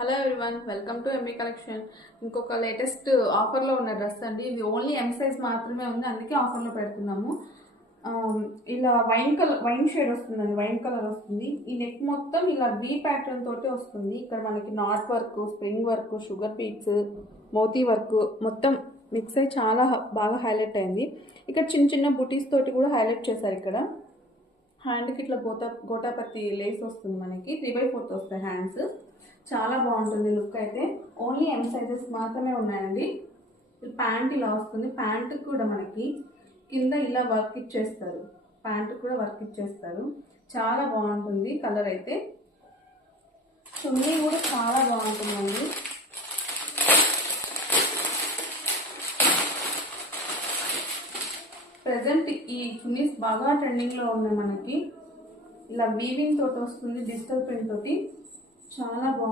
Hello everyone, welcome to MB collection. ఇంకొక latest ఆఫర్లో ఉన్న డ్రెస్ అండి. ఇది ఓన్లీ ఎం సైజ్ మాత్రమే ఉంది, అందుకే ఆఫర్లో పెడుతున్నాము. ఇలా వైన్ షేడ్ వస్తుందండి, వైన్ కలర్ వస్తుంది. ఈ నెక్ మొత్తం ఇలా వీ ప్యాటర్న్ తోటి వస్తుంది. ఇక్కడ మనకి knot work, spring work, sugar beads, moti work మొత్తం మిక్స్ అయ్యి చాలా బాగా హైలైట్ అయింది. ఇక్కడ చిన్న చిన్న బుటీస్ తోటి కూడా హైలైట్ చేశారు. ఇక్కడ హ్యాండ్కి ఇట్లా గోటాపత్తి లేస్ వస్తుంది. మనకి 3/4 వస్తాయి హ్యాండ్స్. చాలా బాగుంటుంది లుక్ అయితే. ఓన్లీ ఎం సైజెస్ మాత్రమే ఉన్నాయండి. ప్యాంట్ ఇలా వస్తుంది. ప్యాంట్ కూడా మనకి కింద ఇలా వర్క్ ఇచ్చేస్తారు. ప్యాంట్ కూడా వర్క్ ఇచ్చేస్తారు. చాలా బాగుంటుంది కలర్ అయితే. చున్నీ కూడా చాలా బాగుంటుందండి. ప్రెజెంట్ ఈ చున్నీస్ బాగా ట్రెండింగ్లో ఉన్నాయి. మనకి ఇలా వీవింగ్ తోటి వస్తుంది, డిజిటల్ ప్రింట్ తోటి. చాలా బాగుంది.